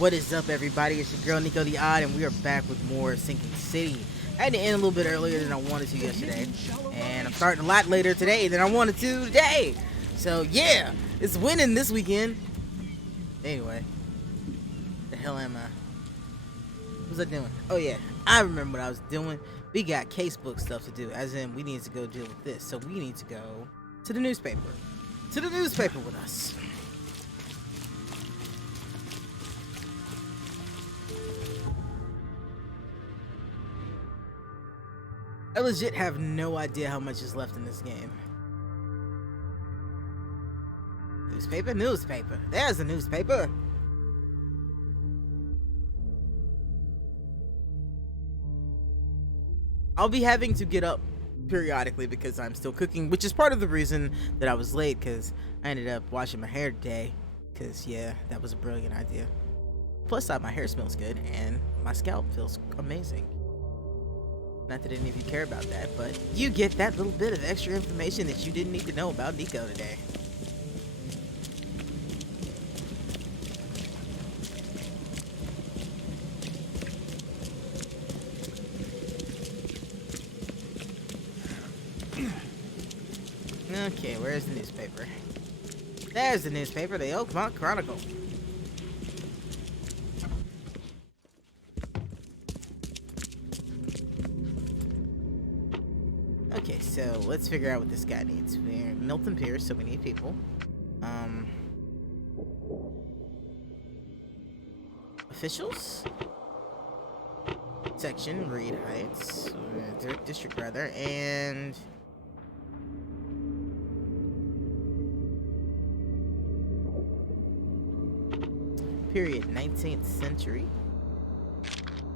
What is up, everybody? It's your girl Nico the Odd, and we are back with more Sinking City. I had to end a little bit earlier than I wanted to yesterday, and I'm starting a lot later today than I wanted to today. So yeah, it's winning this weekend. Anyway, the hell am I? What was I doing? Oh yeah, I remember what I was doing. We got casebook stuff to do, as in we need to go deal with this. So we need to go to the newspaper. To the newspaper with us. I legit have no idea how much is left in this game. Newspaper, newspaper. There's a newspaper. I'll be having to get up periodically because I'm still cooking, which is part of the reason that I was late, because I ended up washing my hair today. Because, yeah, that was a brilliant idea. Plus, my hair smells good and my scalp feels amazing. Not that any of you care about that, but you get that little bit of extra information that you didn't need to know about Nico today. Okay, where's the newspaper? There's the newspaper, the Oakmont Chronicle. Okay, so let's figure out what this guy needs. We're Milton Pierce, so we need people. Officials? Section, Reed Heights, district rather, and period, 19th century.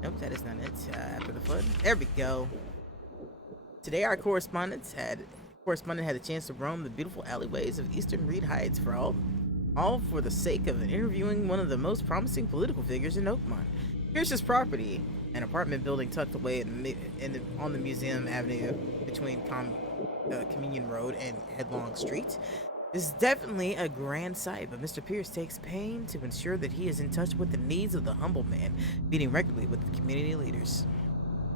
Nope, that is not it. After the flood. There we go. Today our correspondent had a chance to roam the beautiful alleyways of Eastern Reed Heights for all for the sake of interviewing one of the most promising political figures in Oakmont. Here's his property, an apartment building tucked away on the Museum Avenue between Communion Road and Headlong Street. This is definitely a grand sight, but Mr. Pierce takes pain to ensure that he is in touch with the needs of the humble man, meeting regularly with the community leaders.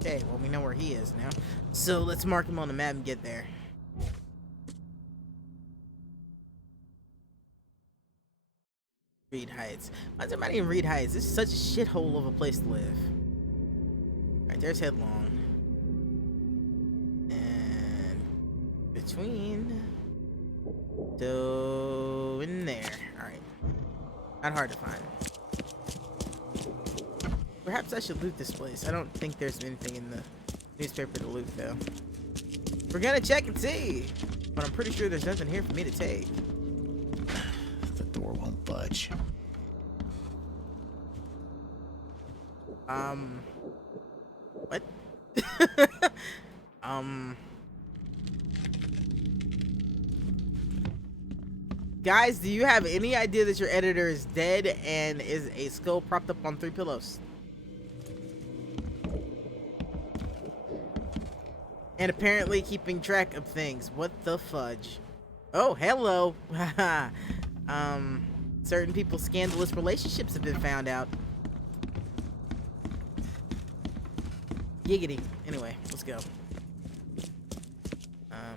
Okay, well, we know where he is now, so let's mark him on the map and get there. Reed Heights. Why is everybody in Reed Heights? This is such a shithole of a place to live. Alright, there's Headlong. And between... So, in there. Alright. Not hard to find. Perhaps I should loot this place. I don't think there's anything in the newspaper to loot, though. We're gonna check and see. But I'm pretty sure there's nothing here for me to take. The door won't budge. What? Guys, do you have any idea that your editor is dead and is a skull propped up on 3 pillows? And apparently keeping track of things. What the fudge? Oh, hello. Certain people's scandalous relationships have been found out. Giggity. Anyway, let's go.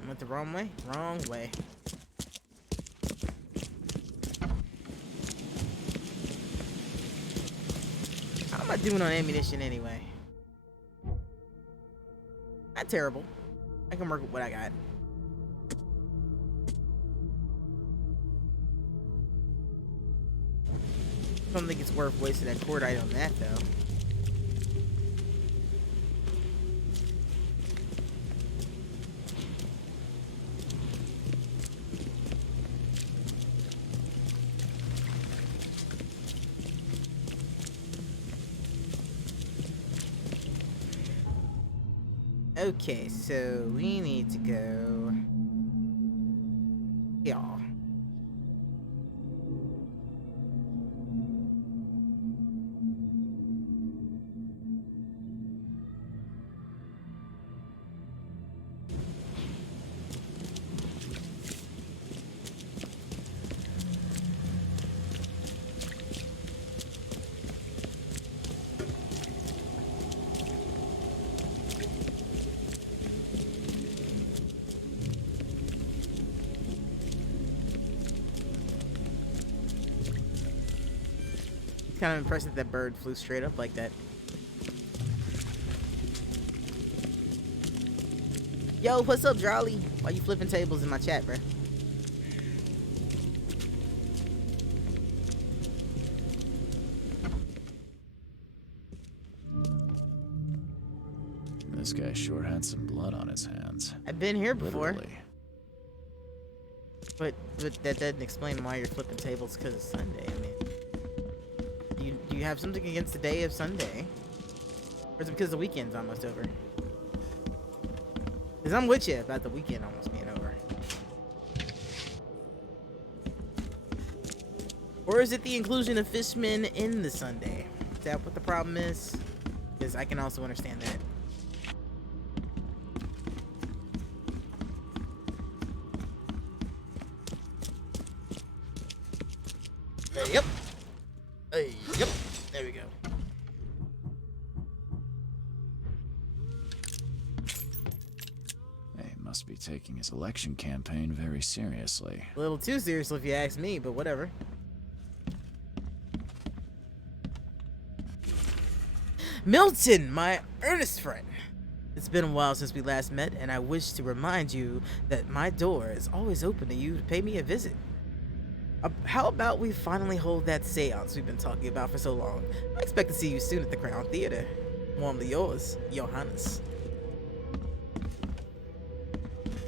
Went the wrong way? Wrong way. How am I doing on ammunition anyway? Not terrible. I can work with what I got. I don't think it's worth wasting that cordite on that, though. Okay, so we need to go here. kind of impressed that that bird flew straight up like that. Yo, what's up, Jolly? Why you flipping tables in my chat, bro? This guy sure had some blood on his hands. I've been here before. Literally. But that doesn't explain why you're flipping tables because it's Sunday. I mean, do you have something against the day of Sunday? Or is it because the weekend's almost over? Because I'm with you about the weekend almost being over. Or is it the inclusion of fishmen in the Sunday? Is that what the problem is? Because I can also understand that. Yep. Yep. There we go. He must be taking his election campaign very seriously. A little too seriously if you ask me, but whatever. Milton, my earnest friend. It's been a while since we last met, and I wish to remind you that my door is always open to you to pay me a visit. How about we finally hold that seance we've been talking about for so long? I expect to see you soon at the Crown Theater. Warmly yours, Johannes.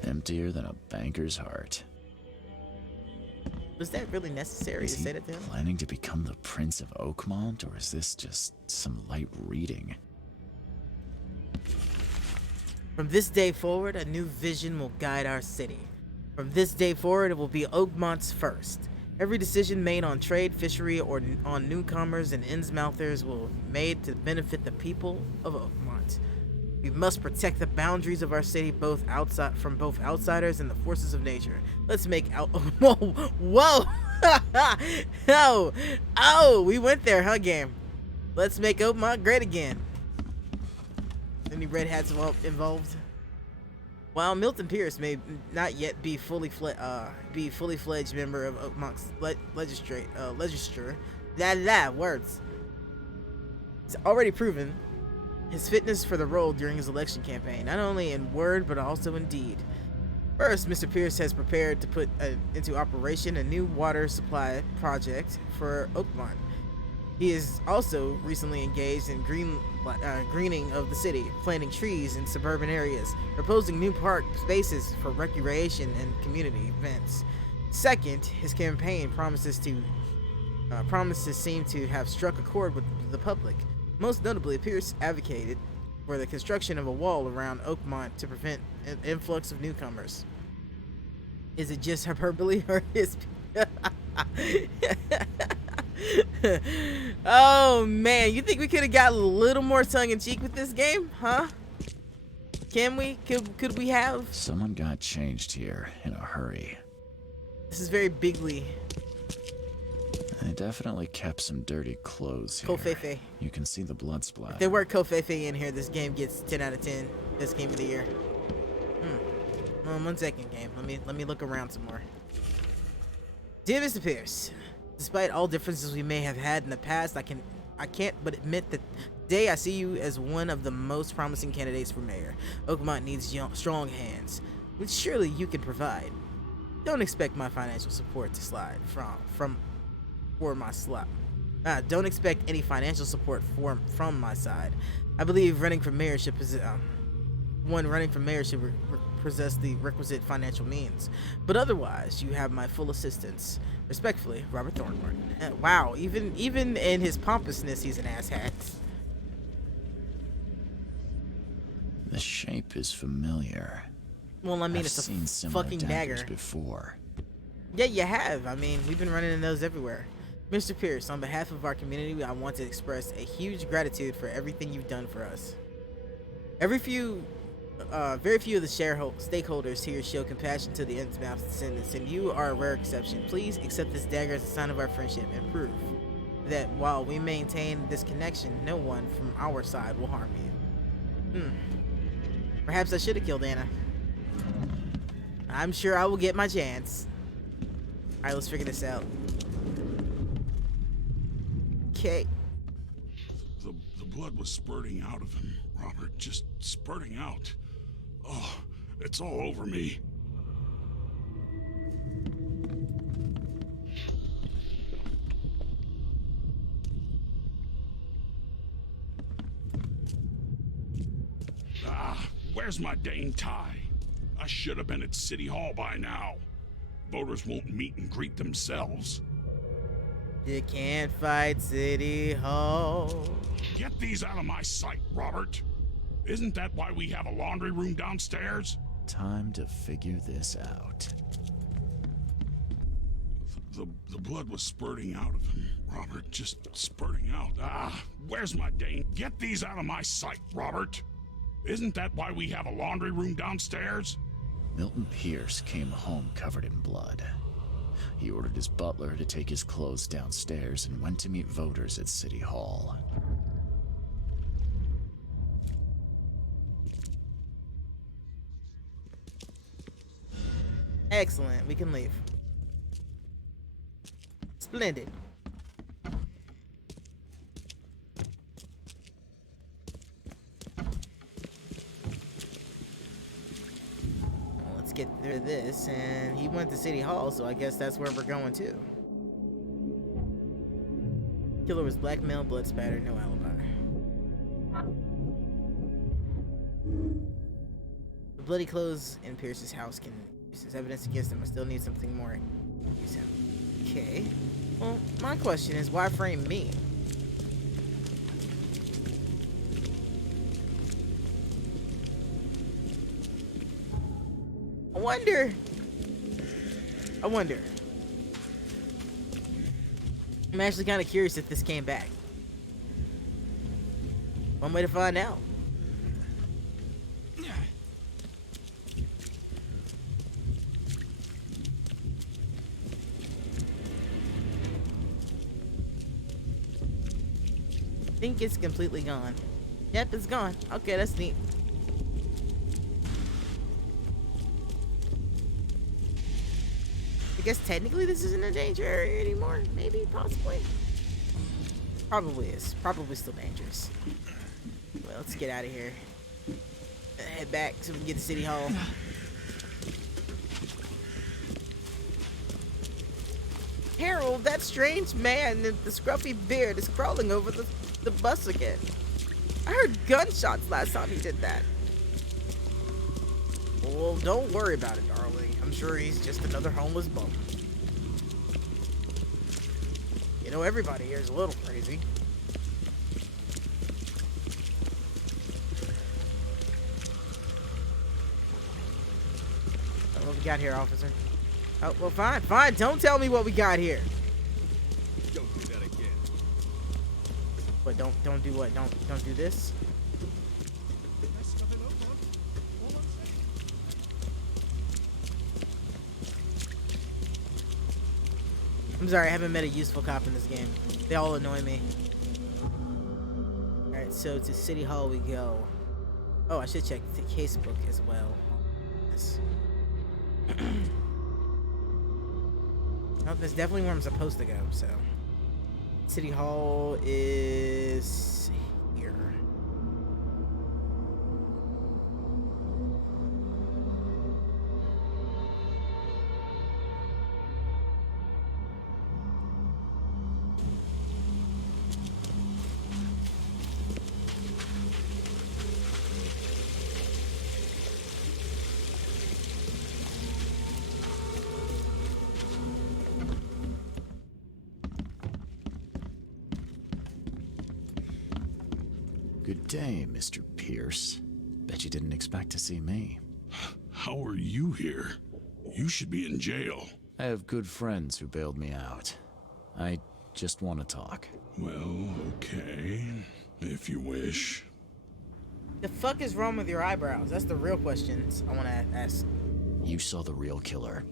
Emptier than a banker's heart. Was that really necessary Is to he say that to him? planning to become the Prince of Oakmont, or is this just some light reading? From this day forward, a new vision will guide our city. From this day forward, it will be Oakmont's first. Every decision made on trade, fishery, or on newcomers and Innsmouthers will be made to benefit the people of Oakmont. We must protect the boundaries of our city from both outsiders and the forces of nature. Let's make out. Whoa, whoa, oh, we went there, huh, game? Let's make Oakmont great again. Any red hats involved? While Milton Pierce may not yet be fully fledged member of Oakmont's legislature, words. He's already proven his fitness for the role during his election campaign, not only in word but also in deed. First, Mr. Pierce has prepared to put into operation a new water supply project for Oakmont. He is also recently engaged in greening of the city, planting trees in suburban areas, proposing new park spaces for recreation and community events. Second, his campaign promises seem to have struck a chord with the public. Most notably, Pierce advocated for the construction of a wall around Oakmont to prevent an influx of newcomers. Is it just hyperbole or his... Oh man, you think we could have got a little more tongue-in-cheek with this game, huh? Can we? Could we have? Someone got changed here in a hurry. This is very bigly. They definitely kept some dirty clothes here. Kofefe. You can see the blood splatter. If there were Kofefe in here, this game gets 10 out of 10. This game of the year. One second, game. Let me look around some more. Dear Mr. Pierce, despite all differences we may have had in the past, I can't but admit that today I see you as one of the most promising candidates for mayor. Oakmont needs strong hands, which surely you can provide. Don't expect my financial support to slide don't expect any financial support from my side. I believe running for mayorship is possess the requisite financial means, but otherwise you have my full assistance. Respectfully, Robert Thornburn. Wow, even in his pompousness, he's an asshat. The shape is familiar. Well, I mean, I've it's seen a similar fucking daggers dagger. before. Yeah, you have. I mean, we've been running in those everywhere. Mr. Pierce, on behalf of our community, I want to express a huge gratitude for everything you've done for us. Very few of the stakeholders here show compassion to the Innsmouth descendants, and you are a rare exception. Please accept this dagger as a sign of our friendship and prove that while we maintain this connection, no one from our side will harm you. Perhaps I should have killed Anna. I'm sure I will get my chance. Alright, let's figure this out. Okay. The blood was spurting out of him, Robert. Just spurting out. Oh, it's all over me. Ah, where's my dang tie? I should have been at City Hall by now. Voters won't meet and greet themselves. You can't fight City Hall. Get these out of my sight, Robert. Isn't that why we have a laundry room downstairs? Time to figure this out. The blood was spurting out of him, Robert. Just spurting out. Ah, where's my dang? Get these out of my sight, Robert. Isn't that why we have a laundry room downstairs? Milton Pierce came home covered in blood. He ordered his butler to take his clothes downstairs and went to meet voters at City Hall. Excellent. We can leave. Splendid. Well, let's get through this. And he went to City Hall, so I guess that's where we're going to. Killer was blackmailed, blood spatter, no alibi. The bloody clothes in Pierce's house can use as evidence against him. I still need something more. Use him. Okay. Well, my question is, why frame me? I wonder. I'm actually kind of curious if this came back. One way to find out. I think it's completely gone. Yep, it's gone. Okay, that's neat. I guess technically this isn't a danger area anymore. Maybe, possibly. Probably is. Probably still dangerous. Well, let's get out of here. Head back so we can get to City Hall. Harold, that strange man in the scruffy beard is crawling over the bus again. I heard gunshots last time he did that. Well, don't worry about it, darling. I'm sure he's just another homeless bum. You know, everybody here is a little crazy. What we got here, officer? Oh, well, fine. Don't tell me what we got here. Don't do that again. But don't do what? Don't do this. I'm sorry, I haven't met a useful cop in this game. They all annoy me. Alright, so to City Hall we go. Oh, I should check the case book as well. Yes. Oh, that's definitely where I'm supposed to go, so. City Hall is here. Good day, Mr. Pierce. Bet you didn't expect to see me. How are you here? You should be in jail. I have good friends who bailed me out. I just want to talk. Well, okay. If you wish. The fuck is wrong with your eyebrows? That's the real questions I want to ask. You saw the real killer.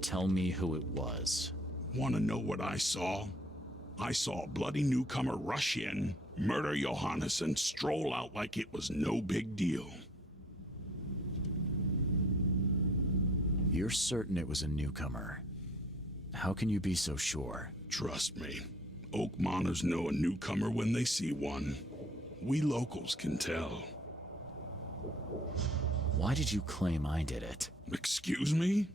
Tell me who it was. Want to know what I saw? I saw a bloody newcomer rush in, murder Johannes, and stroll out like it was no big deal. You're certain it was a newcomer. How can you be so sure? Trust me, Oakmoners know a newcomer when they see one. We locals can tell. Why did you claim I did it? Excuse me?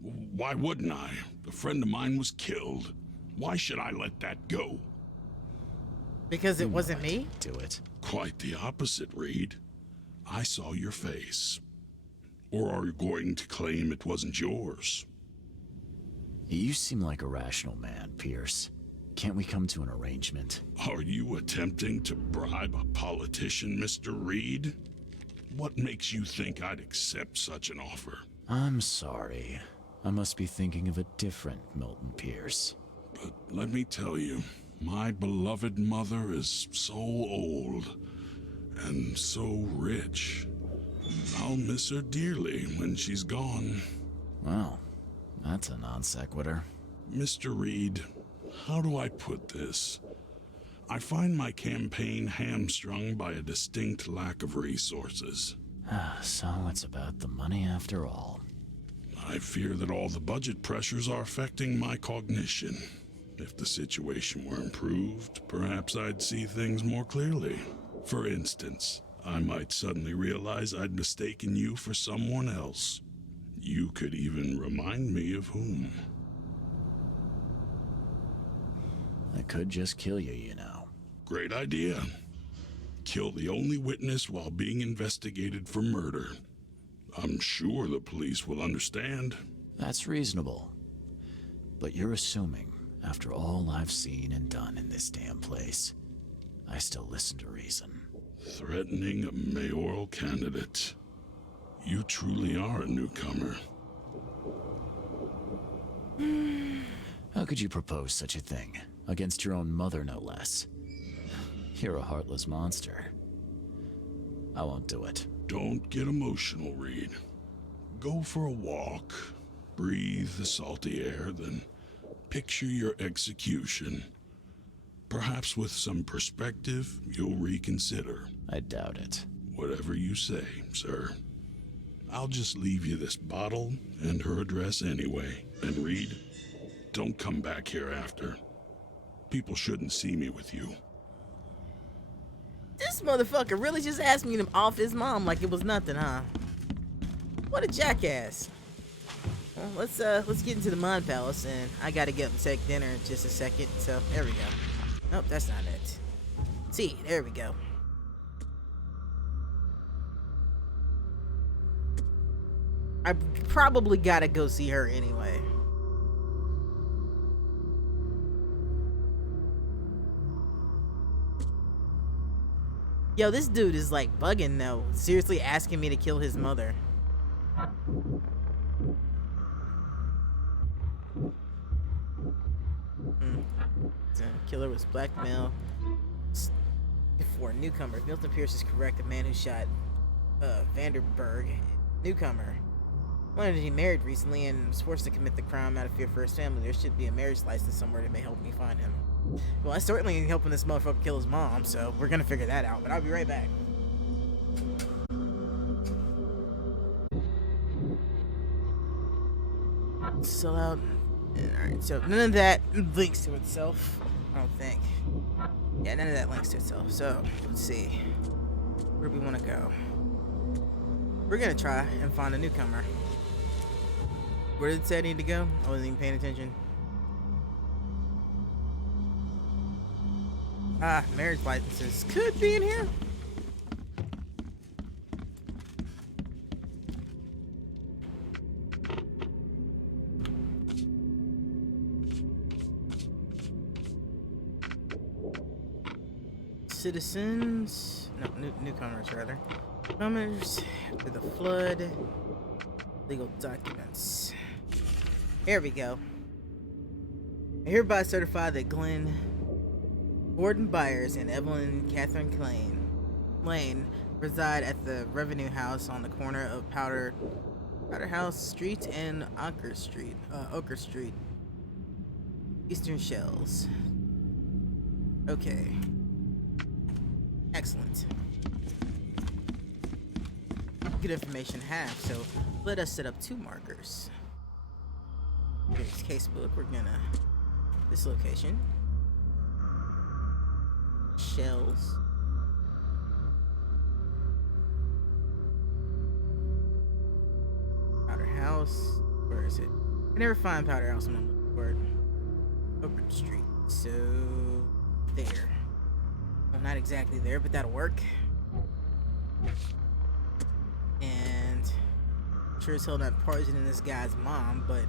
Why wouldn't I? A friend of mine was killed. Why should I let that go? Because it wasn't I me? didn't do it. Quite the opposite, Reed. I saw your face. Or are you going to claim it wasn't yours? You seem like a rational man, Pierce. Can't we come to an arrangement? Are you attempting to bribe a politician, Mr. Reed? What makes you think I'd accept such an offer? I'm sorry. I must be thinking of a different Milton Pierce. But let me tell you, my beloved mother is so old and so rich. I'll miss her dearly when she's gone. Well, that's a non sequitur. Mr. Reed, how do I put this? I find my campaign hamstrung by a distinct lack of resources. So it's about the money after all. I fear that all the budget pressures are affecting my cognition. If the situation were improved, perhaps I'd see things more clearly. For instance, I might suddenly realize I'd mistaken you for someone else. You could even remind me of whom. I could just kill you, you know. Great idea. Kill the only witness while being investigated for murder. I'm sure the police will understand. That's reasonable. But you're assuming, after all I've seen and done in this damn place, I still listen to reason. Threatening a mayoral candidate. You truly are a newcomer. How could you propose such a thing? Against your own mother, no less. You're a heartless monster. I won't do it. Don't get emotional, Reed. Go for a walk, breathe the salty air, then picture your execution. Perhaps with some perspective, you'll reconsider. I doubt it. Whatever you say, sir. I'll just leave you this bottle and her address anyway. And Reed, don't come back here after. People shouldn't see me with you. This motherfucker really just asked me to off his mom like it was nothing, huh? What a jackass. Well, let's get into the Mind Palace, and I gotta get up and take dinner in just a second, so there we go. Nope, that's not it. See, there we go. I probably gotta go see her anyway. Yo, this dude is like bugging though. Seriously asking me to kill his mother. So, killer was blackmail for a newcomer. Milton Pierce is correct. The man who shot Vanderberg, newcomer, wanted to be married recently and was forced to commit the crime out of fear for his family. There should be a marriage license somewhere that may help me find him. Well, I certainly ain't helping this motherfucker kill his mom, so we're gonna figure that out, but I'll be right back. Sell out. Alright, so none of that links to itself, I don't think. Yeah, none of that links to itself. So, let's see. Where do we want to go? We're gonna try and find a newcomer. Where did it say I need to go? I wasn't even paying attention. Marriage licenses could be in here. Citizens, no, newcomers rather. Newcomers to the flood. Legal documents. Here we go. I hereby certify that Glenn Gordon Byers and Evelyn Catherine Lane reside at the Revenue House on the corner of Powder House Street and Oker Street, Eastern Shells. Okay. Excellent. Good information to have, so let us set up 2 markers. Here's casebook. We're gonna this location. shells. Powder House. Where is it? I never find Powder House when I'm looking for it. Open Street. So there. Well, not exactly there, but that'll work. And I'm sure as hell not poisoning this guy's mom, but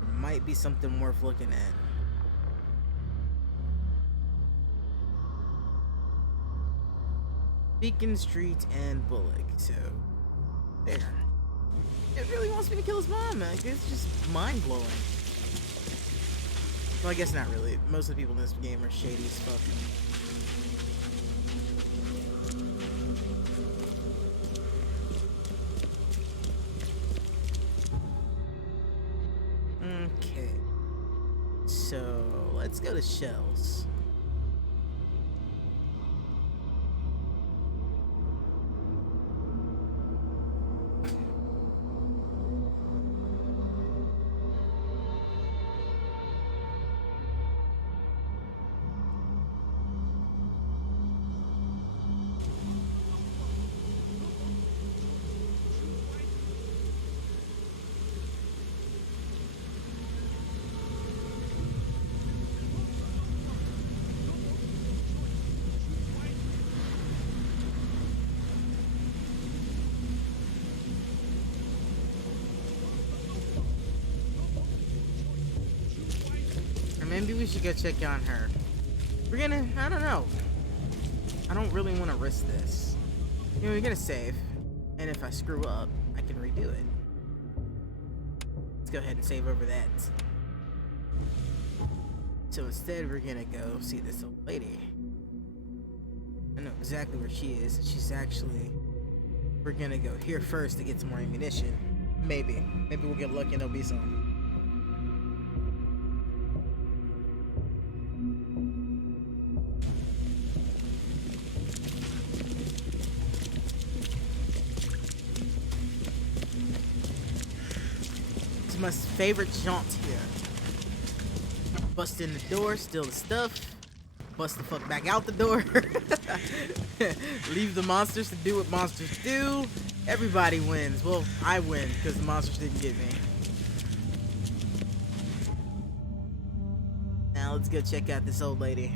there might be something worth looking at. Beacon Street and Bullock. So there. It really wants me to kill his mom. Like, it's just mind blowing. Well, I guess not really. Most of the people in this game are shady as fuck. Okay. So let's go to shells. Maybe we should go check on her. We're gonna, I don't know. I don't really want to risk this. You know, we're gonna save. And if I screw up, I can redo it. Let's go ahead and save over that. So instead, we're gonna go see this old lady. I know exactly where she is. She's actually, we're gonna go here first to get some more ammunition. Maybe we'll get lucky and there'll be some. My favorite jaunt here. Bust in the door, steal the stuff, bust the fuck back out the door, leave the monsters to do what monsters do. Everybody wins. Well, I win because the monsters didn't get me. Now let's go check out this old lady.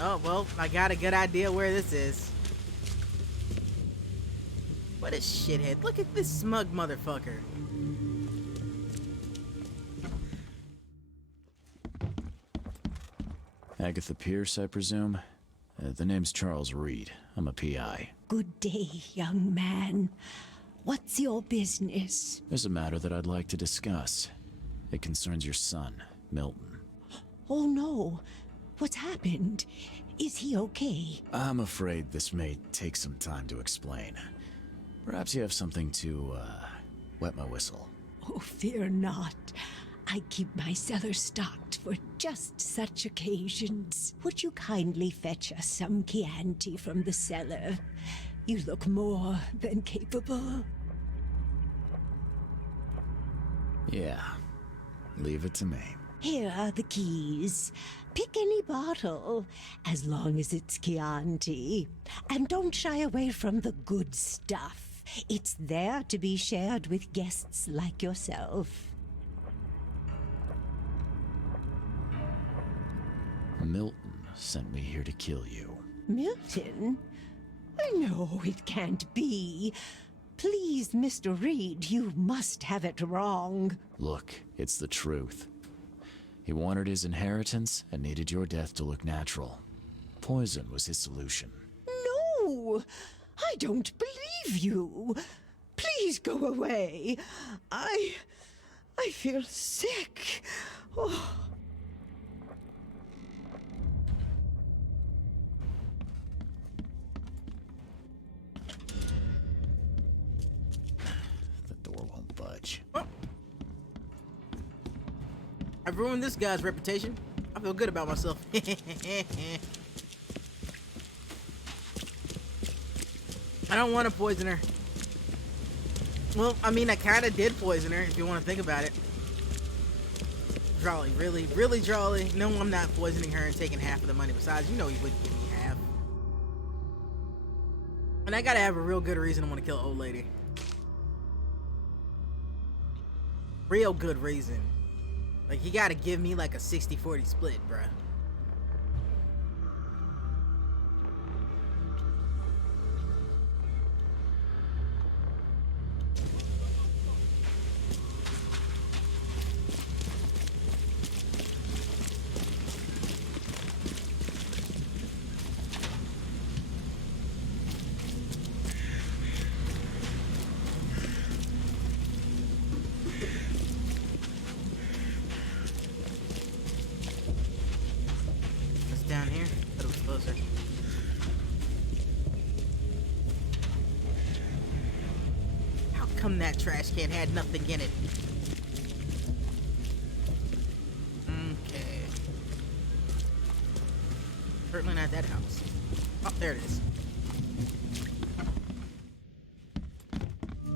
Oh, well, I got a good idea where this is. What a shithead. Look at this smug motherfucker. Agatha Pierce, I presume? The name's Charles Reed. I'm a PI. Good day, young man. What's your business? There's a matter that I'd like to discuss. It concerns your son, Milton. Oh no. What's happened? Is he okay? I'm afraid this may take some time to explain. Perhaps you have something to, wet my whistle. Oh, fear not. I keep my cellar stocked for just such occasions. Would you kindly fetch us some Chianti from the cellar? You look more than capable. Yeah. Leave it to me. Here are the keys. Pick any bottle, as long as it's Chianti. And don't shy away from the good stuff. It's there to be shared with guests like yourself. Milton sent me here to kill you. Milton? No, it can't be. Please, Mr. Reed, you must have it wrong. Look, it's the truth. He wanted his inheritance and needed your death to look natural. Poison was his solution. No! I don't believe you. Please go away. I feel sick. Oh. The door won't budge. Oh. I've ruined this guy's reputation. I feel good about myself. I don't want to poison her. Well, I mean, I kind of did poison her, if you want to think about it. Drawly, really, really Drawly. No, I'm not poisoning her and taking half of the money. Besides, you know you wouldn't give me half. And I gotta have a real good reason to want to kill an old lady. Real good reason. Like, you gotta give me like a 60-40 split, bruh. Down here? Thought it was closer. How come that trash can had nothing in it? Okay. Certainly not that house. Oh, there it is.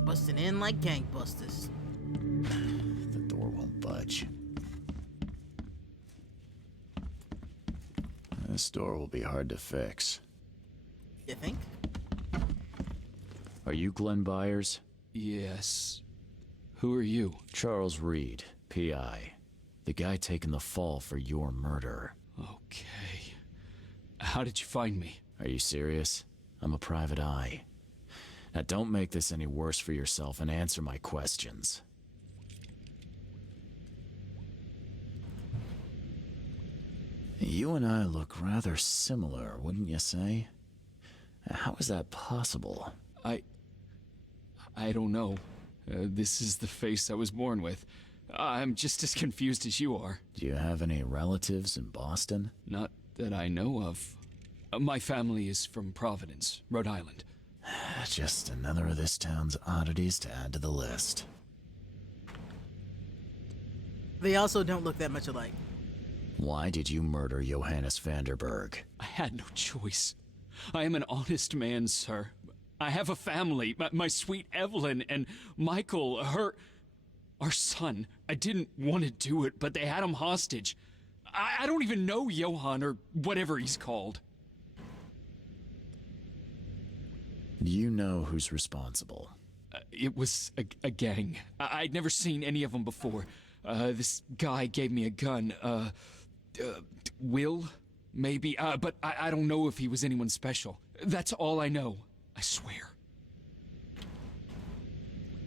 Busting in like gangbusters. The door won't budge. This door will be hard to fix. You think? Are you Glenn Byers? Yes. Who are you? Charles Reed, P.I. The guy taking the fall for your murder. Okay. How did you find me? Are you serious? I'm a private eye. Now don't make this any worse for yourself and answer my questions. You and I look rather similar, wouldn't you say? How is that possible? I don't know. This is the face I was born with. I'm just as confused as you are. Do you have any relatives in Boston? Not that I know of. My family is from Providence, Rhode Island. Just another of this town's oddities to add to the list. They also don't look that much alike. Why did you murder Johannes Vanderberg? I had no choice. I am an honest man, sir. I have a family. My sweet Evelyn and Michael, our son. I didn't want to do it, but they had him hostage. I don't even know Johann or whatever he's called. Do you know who's responsible? It was a gang. I'd never seen any of them before. This guy gave me a gun. Will? Maybe. But I don't know if he was anyone special. That's all I know. I swear.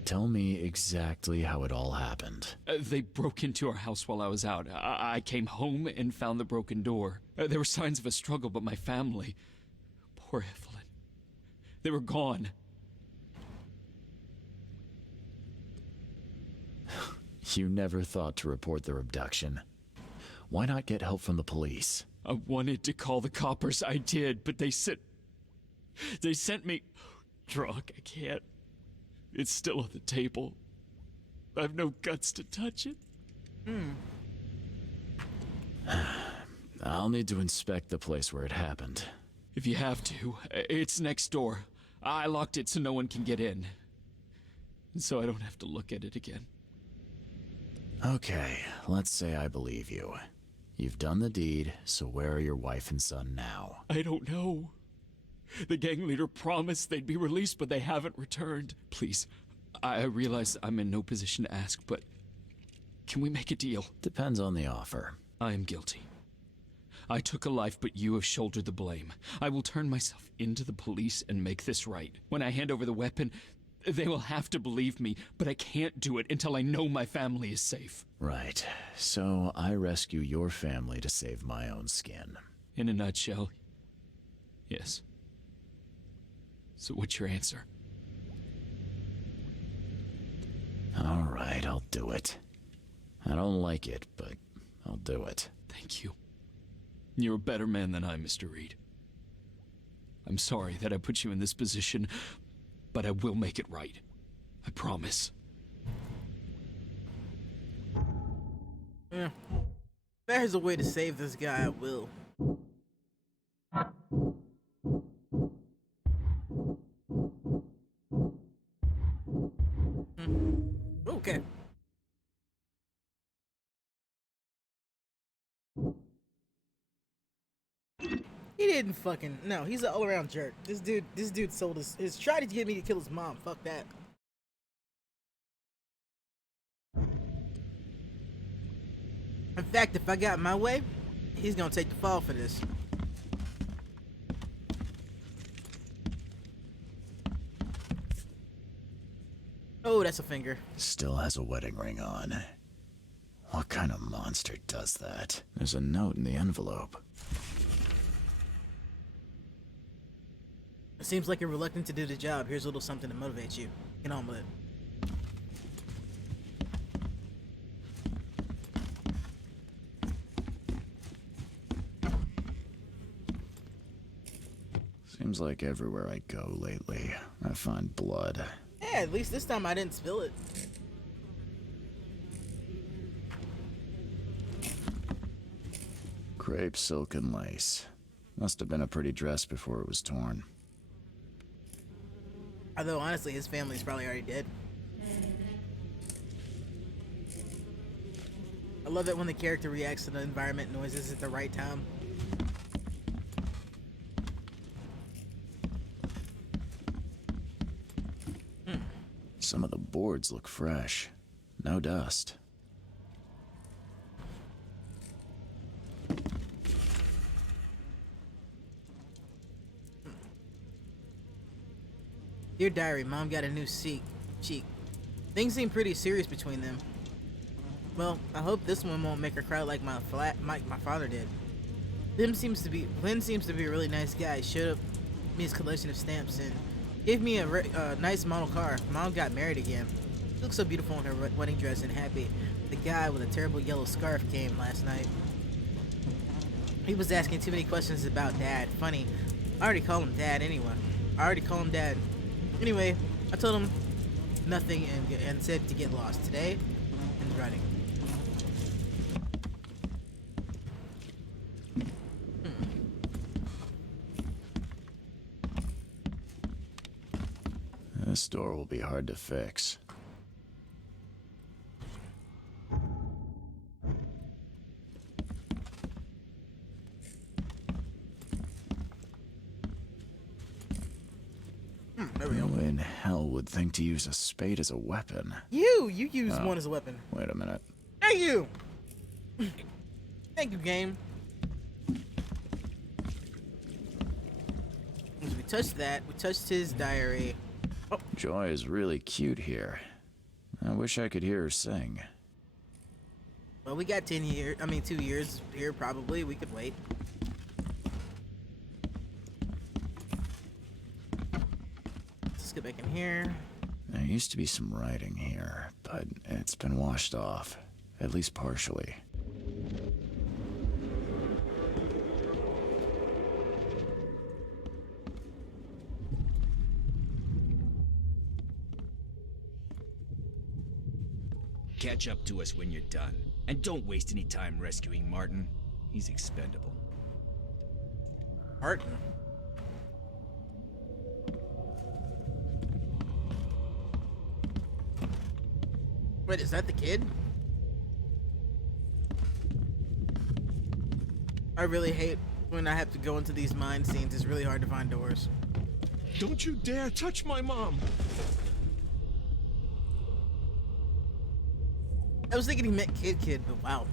Tell me exactly how it all happened. They broke into our house while I was out. I came home and found the broken door. There were signs of a struggle, but my family... Poor Evelyn. They were gone. You never thought to report their abduction. Why not get help from the police? I wanted to call the coppers. I did, but they sent me drunk. I can't. It's still on the table. I have no guts to touch it. I'll need to inspect the place where it happened. If you have to, it's next door. I locked it so no one can get in. And so I don't have to look at it again. Okay, let's say I believe you. You've done the deed, so where are your wife and son now? I don't know. The gang leader promised they'd be released, but they haven't returned. Please, I realize I'm in no position to ask, but can we make a deal? Depends on the offer. I am guilty. I took a life, but you have shouldered the blame. I will turn myself into the police and make this right. When I hand over the weapon, they will have to believe me, but I can't do it until I know my family is safe. Right. So I rescue your family to save my own skin. In a nutshell, yes. So what's your answer? All right, I'll do it. I don't like it, but I'll do it. Thank you. You're a better man than I, Mr. Reed. I'm sorry that I put you in this position, but I will make it right. I promise. Yeah. there's a way to save this guy, I will. Okay. He didn't fucking no. He's an all-around jerk. This dude sold his tried to get me to kill his mom. Fuck that. In fact, if I got my way, he's gonna take the fall for this. Oh, that's a finger. Still has a wedding ring on. What kind of monster does that? There's a note in the envelope. It seems like you're reluctant to do the job. Here's a little something to motivate you. Get on with it. Seems like everywhere I go lately, I find blood. Yeah, at least this time I didn't spill it. Crepe, silk, and lace. Must have been a pretty dress before it was torn. Although, honestly, his family's probably already dead. I love it when the character reacts to the environment noises at the right time. Some of the boards look fresh. No dust. Dear Diary, Mom got a new cheek. Things seem pretty serious between them. Well, I hope this one won't make her cry like my father did. Glenn seems to be a really nice guy. Showed up me his collection of stamps and gave me a nice model car. Mom got married again. She looked so beautiful in her wedding dress and happy. The guy with a terrible yellow scarf came last night. He was asking too many questions about Dad. Funny, I already call him Dad anyway. Anyway, I told him nothing and said to get lost today and running. This door will be hard to fix. There we go. Who in hell would think to use a spade as a weapon? You use one as a weapon. Wait a minute. Thank you. Thank you, game. As we touched that, we touched his diary. Oh, Joy is really cute here. I wish I could hear her sing. well, we got 2 years here probably. We could wait. Let's get back in here. There used to be some writing here, but it's been washed off, at least partially. Catch up to us when you're done. And don't waste any time rescuing Martin. He's expendable. Martin. Wait, is that the kid? I really hate when I have to go into these mine scenes. It's really hard to find doors. Don't you dare touch my mom! I was thinking he meant kid, but wow.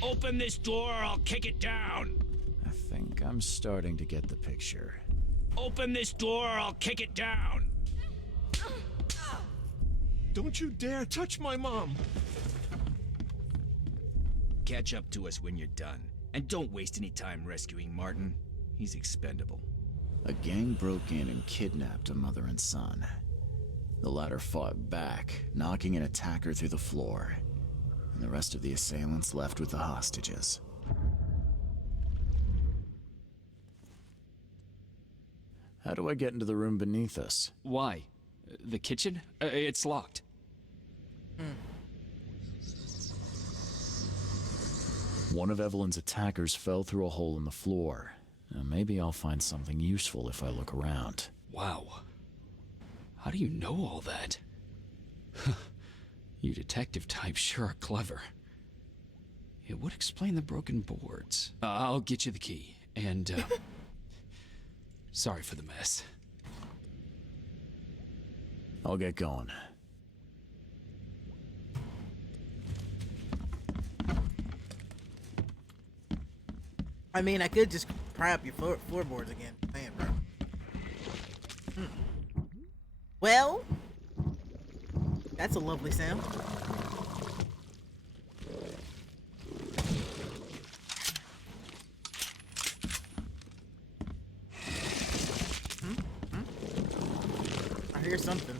Open this door or I'll kick it down! I think I'm starting to get the picture. Open this door or I'll kick it down! Don't you dare touch my mom! Catch up to us when you're done. And don't waste any time rescuing Martin. He's expendable. A gang broke in and kidnapped a mother and son. The latter fought back, knocking an attacker through the floor, and the rest of the assailants left with the hostages. How do I get into the room beneath us? Why? The kitchen? It's locked. One of Evelyn's attackers fell through a hole in the floor. Now, maybe I'll find something useful if I look around. Wow. How do you know all that? You detective types sure are clever. It would explain the broken boards. I'll get you the key, and, sorry for the mess. I'll get going. I mean, I could just pry up your floorboards again. Man, bro. Well, that's a lovely sound. I hear something.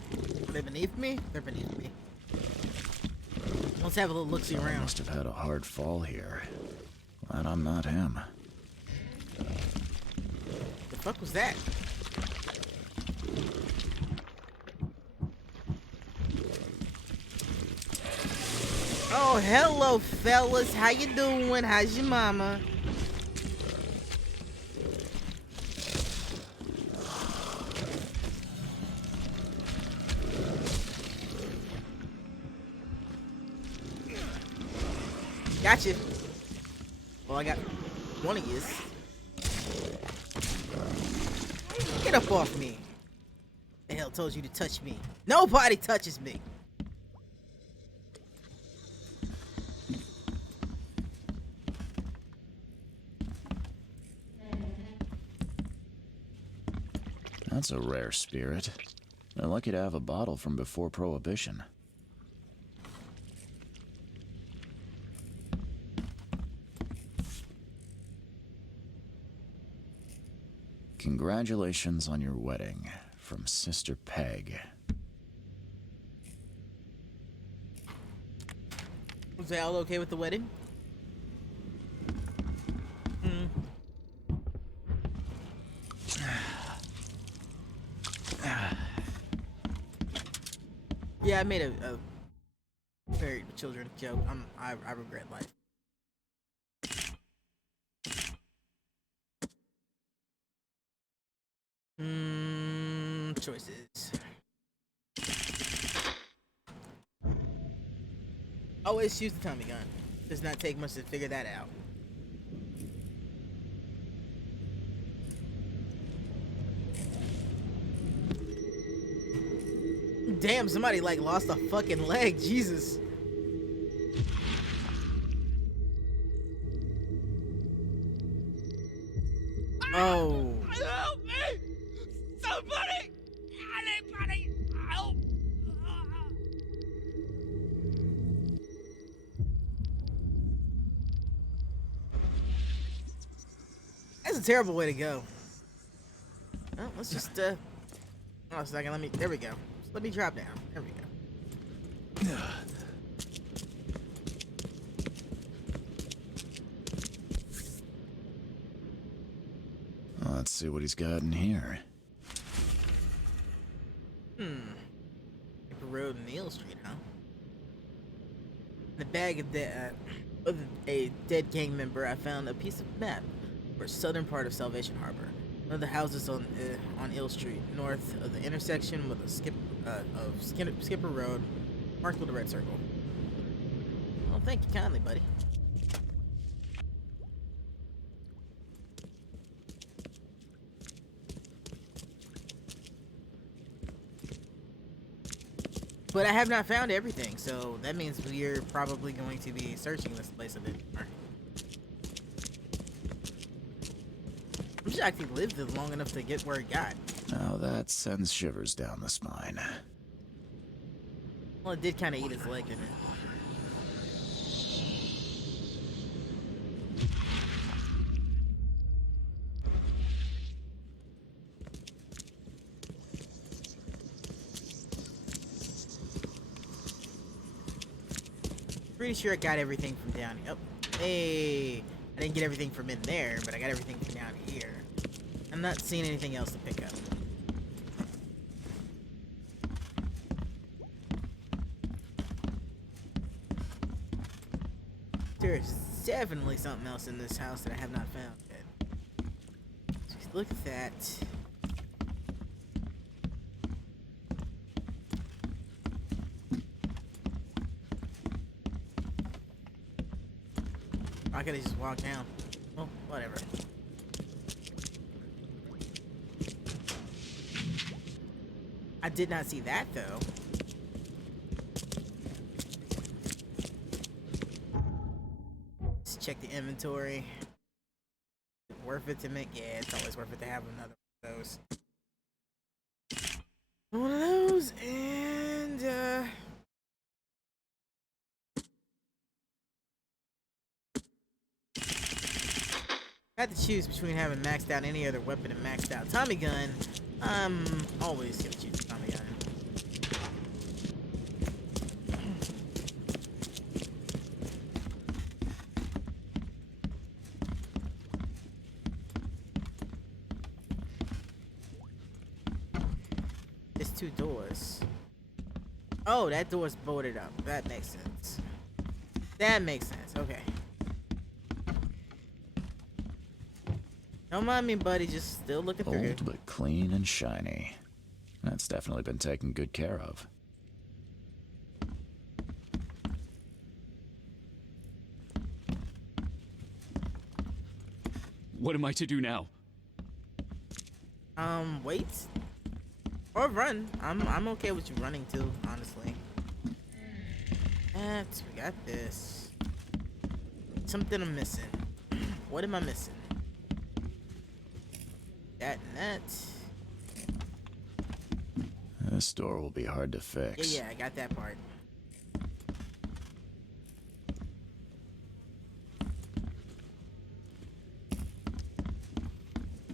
Are they beneath me? They're beneath me. Let's have a little look-see I around. must have had a hard fall here. Glad I'm not him. The fuck was that? Oh, hello, fellas. How you doing? How's your mama? Gotcha. Well, I got one of yous. Get up off me. The hell told you to touch me? Nobody touches me. That's a rare spirit. They're lucky to have a bottle from before Prohibition. Congratulations on your wedding, from Sister Peg. Was they all okay with the wedding? Yeah, I made a married with children joke. I regret life. Choices. Always use the Tommy gun. Does not take much to figure that out. Damn, somebody like lost a fucking leg. Jesus. Oh. Help me! Somebody! Anybody! Help! That's a terrible way to go. Well, let's just oh, a second, there we go. Just let me drop down. There we go. Let's see what he's got in here. Paper Road and Neal Street, huh? In the bag of a dead gang member, I found a piece of map for southern part of Salvation Harbor. One of the houses on Ill Street, north of the intersection with a Skipper Road, marked with a red circle. Well, thank you kindly, buddy. But I have not found everything, so that means we're probably going to be searching this place a bit more. I'm shocked he lived long enough to get where he got. Now that sends shivers down the spine. Well, it did kind of eat his leg, didn't it? Pretty sure I got everything from down here. Oh, hey, I didn't get everything from in there, but I got everything from down here. I'm not seeing anything else to pick up. There's definitely something else in this house that I have not found yet. Just look at that. I could have just walked down. Oh, whatever. I did not see that though. Let's check the inventory. Worth it to make? Yeah, it's always worth it to have another one of those. One of those, and I had to choose between having maxed out any other weapon and maxed out Tommy gun. I'm always gonna choose the Tommy gun. There's two doors. Oh, that door's bolted up. That makes sense. That makes sense. Okay. Don't mind me, buddy. Just still looking through here. Old but clean and shiny. That's definitely been taken good care of. What am I to do now? Wait. Or run. I'm okay with you running too, honestly. We got this. Something I'm missing. What am I missing? That and that. This door will be hard to fix. Yeah, I got that part.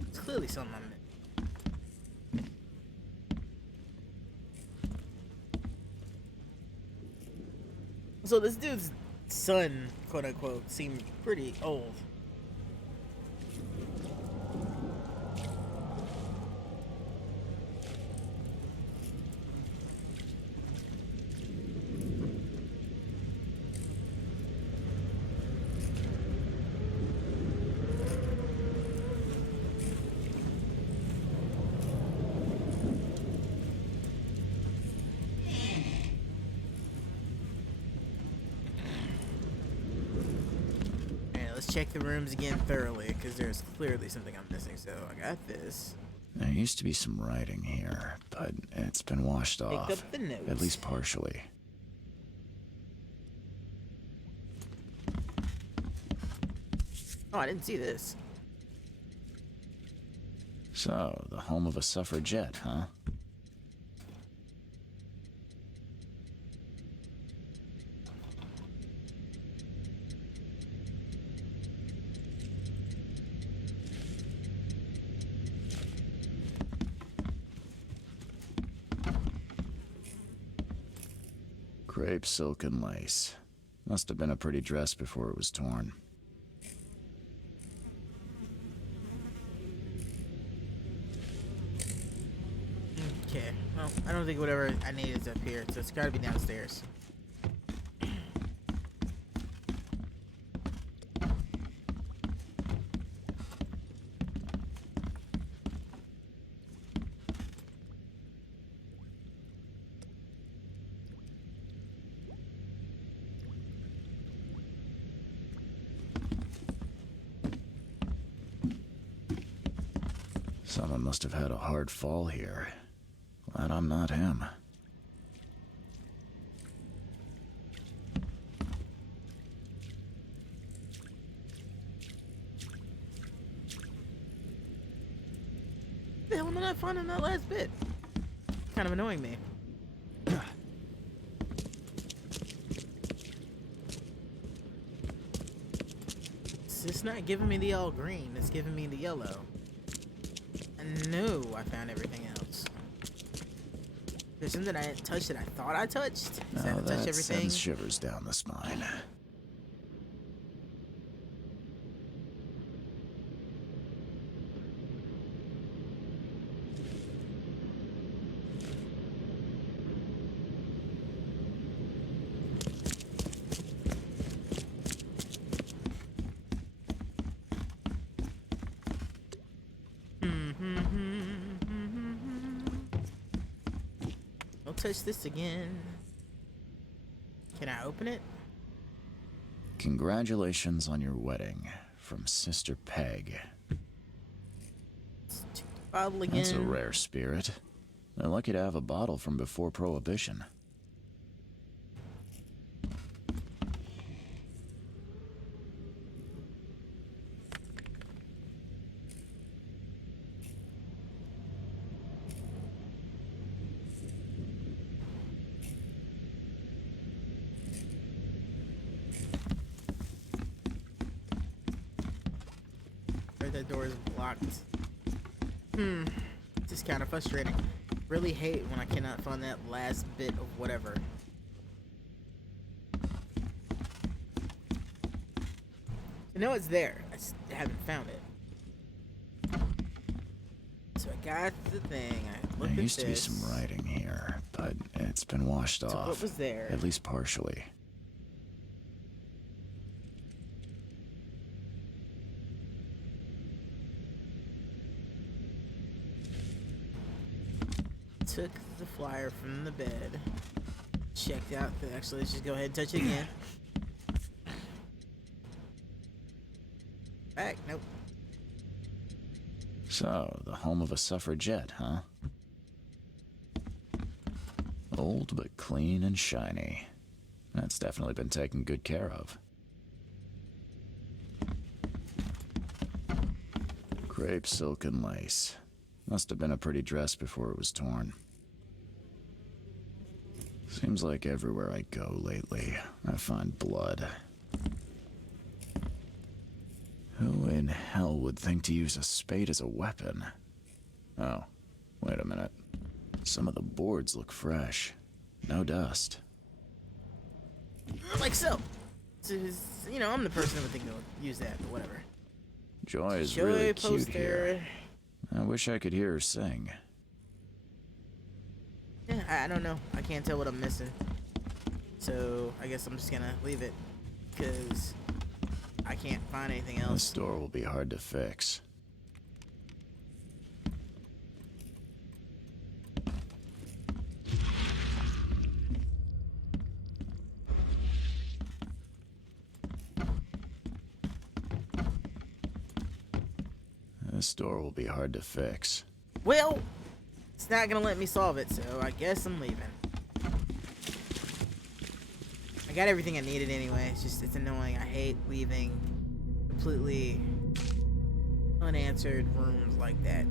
It's clearly something I'm missing. So this dude's son, quote unquote, seemed pretty old. Let's check the rooms again thoroughly, because there's clearly something I'm missing. So I got this. There used to be some writing here, but it's been washed Pick off. up the notes. At least partially. Oh, I didn't see this. So, the home of a suffragette, huh? Crepe silk and lace. Must have been a pretty dress before it was torn. Okay, well, I don't think whatever I need is up here, so it's gotta be downstairs. Someone must have had a hard fall here. Glad I'm not him. The hell am I not finding that last bit? Kind of annoying me. It's not giving me the all green, it's giving me the yellow. And no, I found everything else. There's something I didn't touch that I thought I touched. Is Now that touch that everything? sends shivers down the spine. Don't touch this again. Can I open it? Congratulations on your wedding from Sister Peg. Let's check the bottle again. That's a rare spirit. They're lucky to have a bottle from before Prohibition. The door is blocked. Just kind of frustrating. Really hate when I cannot find that last bit of whatever. I know it's there. I just haven't found it. So I got the thing. I looked There at used to be this. some writing here, but it's been washed So off. what was there? At least partially. Took the flyer from the bed. Checked out the. Actually, let's just go ahead and touch it again. Back. Nope. So, the home of a suffragette, huh? Old but clean and shiny. That's definitely been taken good care of. Crepe silk and lace. Must have been a pretty dress before it was torn. Seems like everywhere I go lately, I find blood. Who in hell would think to use a spade as a weapon? Oh, wait a minute. Some of the boards look fresh. No dust. Like so. You know, I'm the person that would think they'll use that, but whatever. Joy is Joy really poster. cute here. I wish I could hear her sing. Yeah, I don't know. I can't tell what I'm missing. So I guess I'm just gonna leave it. Because I can't find anything This else. door will be hard to fix. This door will be hard to fix. Well, it's not gonna let me solve it, so I guess I'm leaving. I got everything I needed anyway. It's annoying. I hate leaving completely unanswered rooms like that.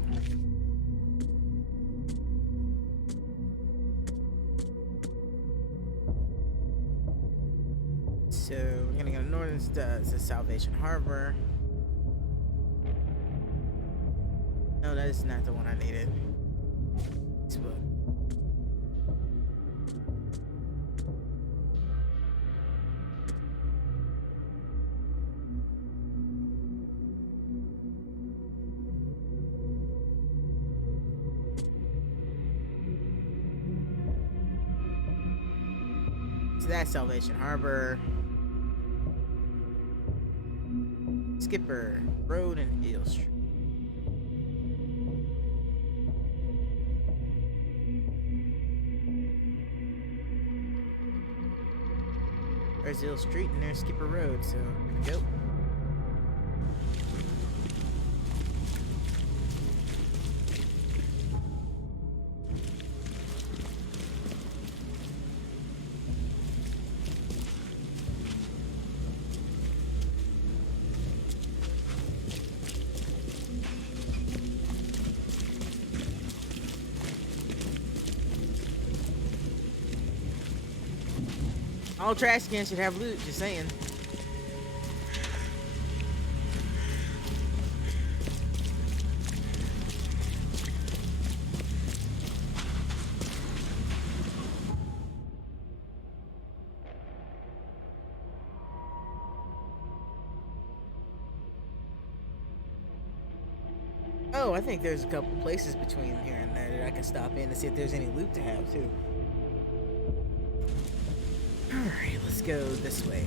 So we're gonna go to Northern to Salvation Harbor. No, that is not the one I needed. This book. So that's Salvation Harbor. Skipper Road and Eel Street. There's Eel Street and there's Skipper Road, so here we go. All trash cans should have loot, just saying. Oh, I think there's a couple places between here and there that I can stop in to see if there's any loot to have too. Alright, let's go this way.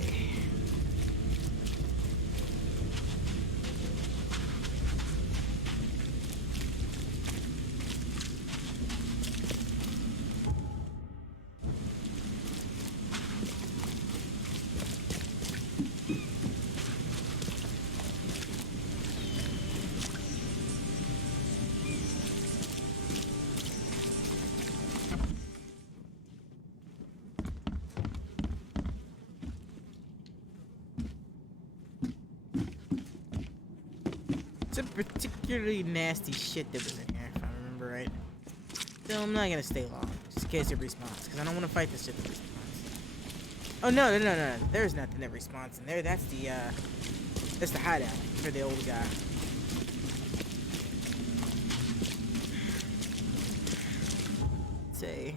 Some particularly nasty shit that was in here, if I remember right. So I'm not gonna stay long, just in case it respawns, because I don't want to fight this shit that respawns. Oh no. There's nothing that respawns in there. That's the hideout for the old guy. Let's see.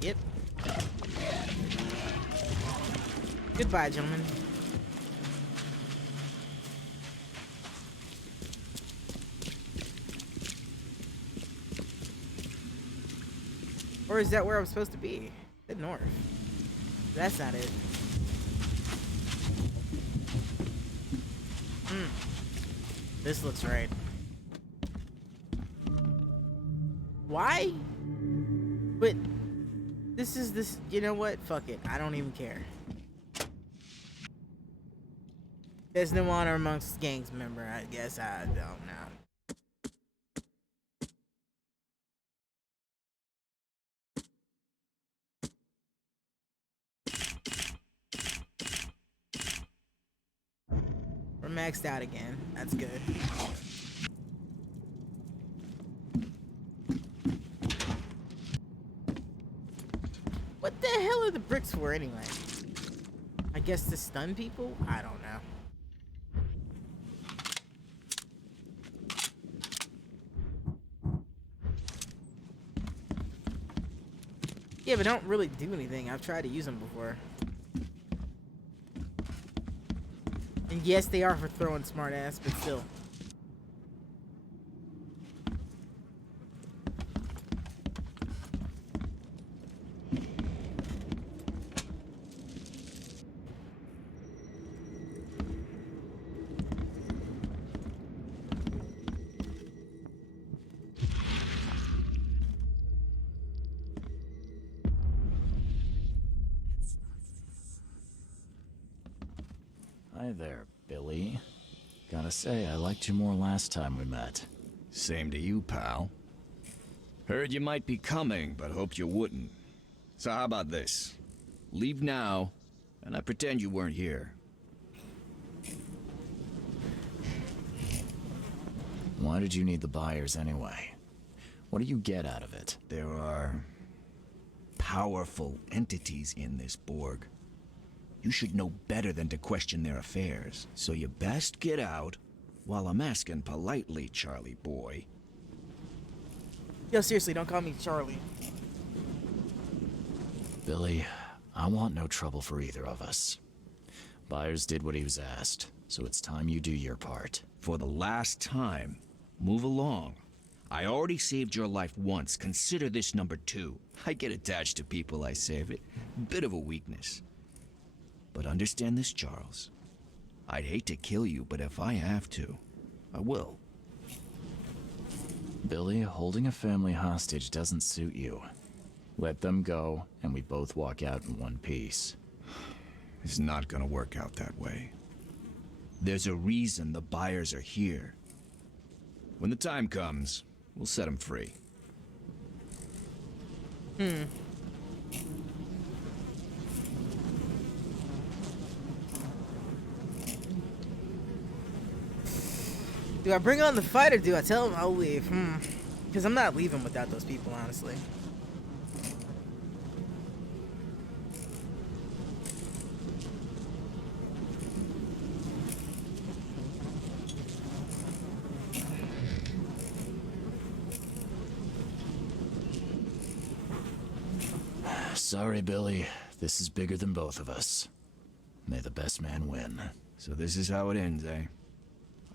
Yep. Goodbye, gentlemen. Or is that where I'm supposed to be? The north. That's not it. This looks right. Why? But this, you know what? Fuck it. I don't even care. There's no honor amongst gangs member. I guess I don't know. We're maxed out again. That's good. What the hell are the bricks for anyway? I guess to stun people? I don't know. Yeah, but don't really do anything. I've tried to use them before. And yes, they are for throwing smart ass, but still. Hi there, Billy. Gotta say, I liked you more last time we met. Same to you, pal. Heard you might be coming, but hoped you wouldn't. So how about this? Leave now, and I pretend you weren't here. Why did you need the buyers anyway? What do you get out of it? There are powerful entities in this Borg. You should know better than to question their affairs. So you best get out while I'm asking politely, Charlie boy. Yo, seriously, don't call me Charlie. Billy, I want no trouble for either of us. Byers did what he was asked, so it's time you do your part. For the last time, move along. I already saved your life once. Consider this number 2. I get attached to people I save. It bit of a weakness. But understand this, Charles. I'd hate to kill you, but if I have to, I will. Billy, holding a family hostage doesn't suit you. Let them go, and we both walk out in one piece. It's not gonna work out that way. There's a reason the buyers are here. When the time comes, we'll set them free. Do I bring on the fight or do I tell him I'll leave? Because I'm not leaving without those people, honestly. Sorry, Billy. This is bigger than both of us. May the best man win. So this is how it ends, eh?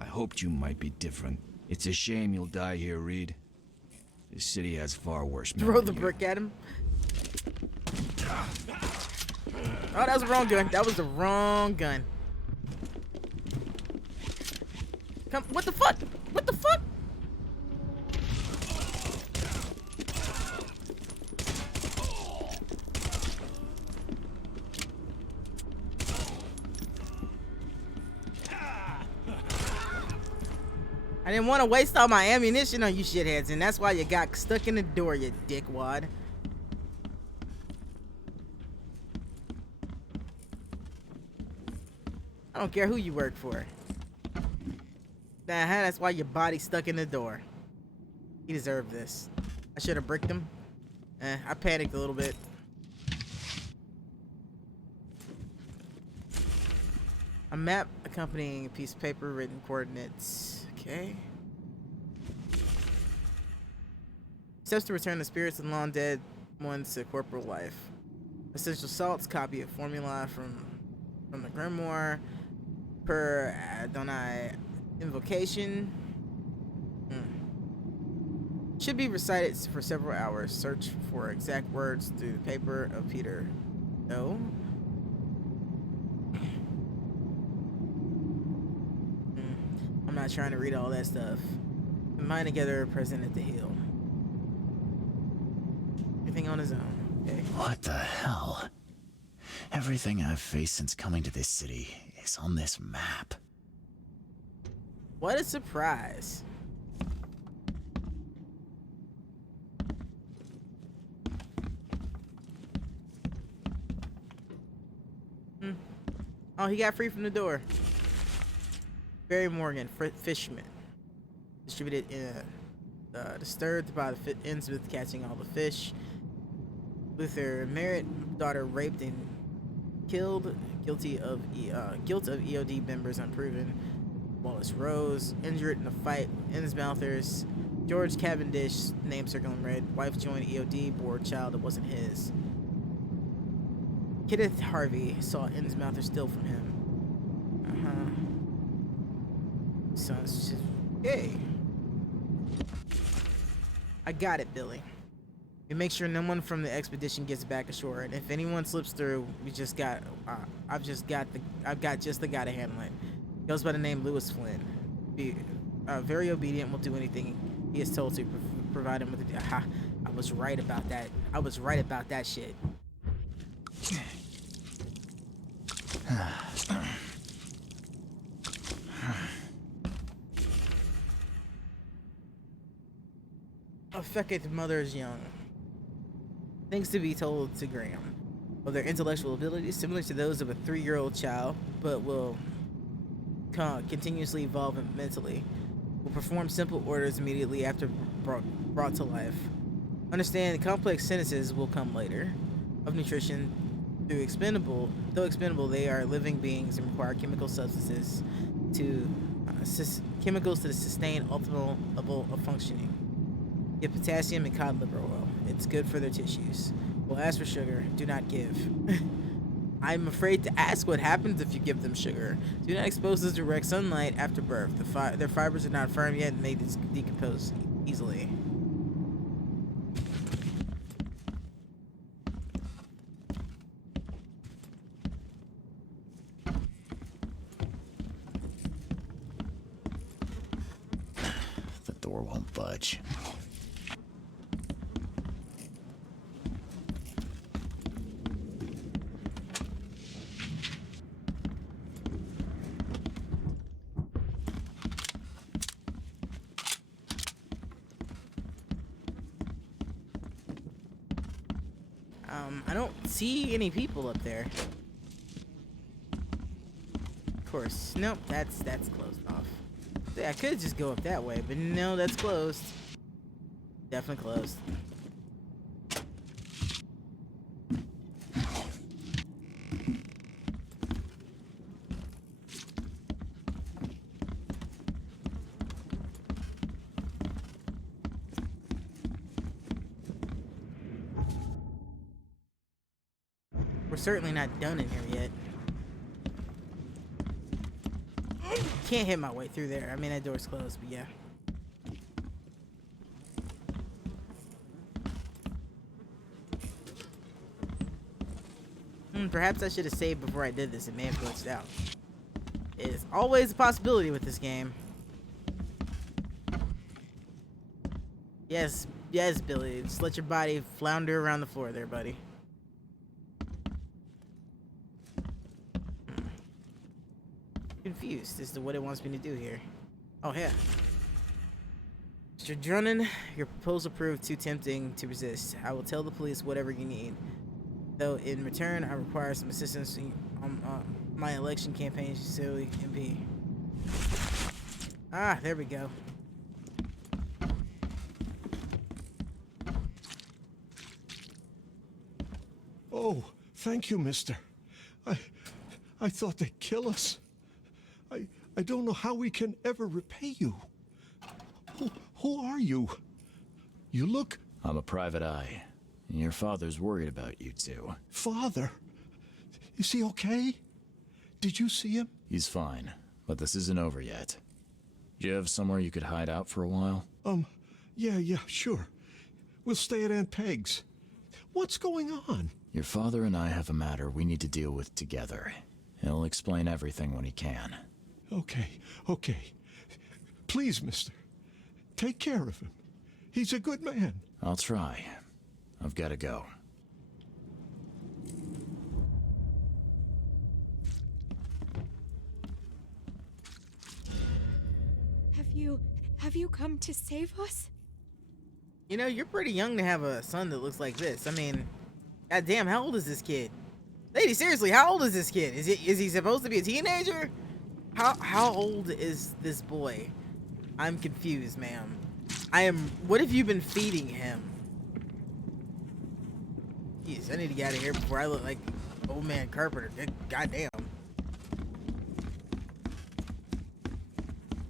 I hoped you might be different. It's a shame you'll die here, Reed. This city has far worse men Throw than the you. brick at him. Oh, that was the wrong gun. That was the wrong gun. Come, what the fuck? What the fuck? I didn't want to waste all my ammunition on you shitheads, and that's why you got stuck in the door, you dickwad. I don't care who you work for. That's why your body's stuck in the door. He deserved this. I should have bricked him. I panicked a little bit. A map accompanying a piece of paper, written coordinates. Okay. Steps to return the spirits of the long dead ones to corporal life. Essential salts, copy of formula from the grimoire. Per Adonai invocation. Should be recited for several hours. Search for exact words through the paper of Peter. No. I'm not trying to read all that stuff. Combine together, present at the hill. Everything on his own. Okay. What the hell? Everything I've faced since coming to this city is on this map. What a surprise. Oh, he got free from the door. Barry Morgan, fisherman. Distributed in disturbed by the Innsmouth catching all the fish. Luther Merritt, daughter raped and killed. Guilt of EOD members unproven. Wallace Rose, injured in a fight with Innsmouthers. George Cavendish, name circling red. Wife joined EOD, bore a child that wasn't his. Kenneth Harvey saw Innsmouther steal from him. Son's just, hey. I got it, Billy. We make sure no one from the expedition gets back ashore, and if anyone slips through, I've got just the guy to handle it. Goes by the name Lewis Flynn. Very obedient, will do anything he is told to provide him with I was right about that. I was right about that shit. Affected mother is young. Things to be told to Graham. Of their intellectual abilities similar to those of a 3-year-old child, but will continuously evolve mentally. Will perform simple orders immediately after brought to life. Understand complex sentences will come later. Of nutrition, though expendable, they are living beings and require chemical substances to chemicals to sustain optimal level of functioning. Get potassium and cod liver oil. It's good for their tissues. Will ask for sugar. Do not give. I'm afraid to ask what happens if you give them sugar. Do not expose them to direct sunlight after birth. Their fibers are not firm yet and they decompose easily. The door won't budge. I don't see any people up there. Of course. Nope, that's closed off. Yeah, I could just go up that way, but no, that's closed. Definitely closed. We're certainly not done in here yet. Can't hit my way through there. I mean, that door's closed, but yeah. Perhaps I should have saved before I did this. It may have glitched out. It is always a possibility with this game. Yes, Billy. Just let your body flounder around the floor there, buddy. Confused as to what it wants me to do here. Oh, yeah. Mr. Drunnen, your proposal proved too tempting to resist. I will tell the police whatever you need. Though in return, I require some assistance on my election campaign, silly MP. Ah, there we go. Oh, thank you, mister. I thought they'd kill us. I don't know how we can ever repay you. Who are you? You look... I'm a private eye. Your father's worried about you two. Father? Is he okay? Did you see him? He's fine, but this isn't over yet. Do you have somewhere you could hide out for a while? Yeah, sure. We'll stay at Aunt Peg's. What's going on? Your father and I have a matter we need to deal with together. He'll explain everything when he can. Okay. Please, mister. Take care of him. He's a good man. I'll try. I've got to go. Have you come to save us? You know, you're pretty young to have a son that looks like this. I mean, goddamn, how old is this kid? Lady, seriously, how old is this kid? Is he supposed to be a teenager? How old is this boy? I'm confused, ma'am. What have you been feeding him? Jeez, I need to get out of here before I look like old man Carpenter. Goddamn.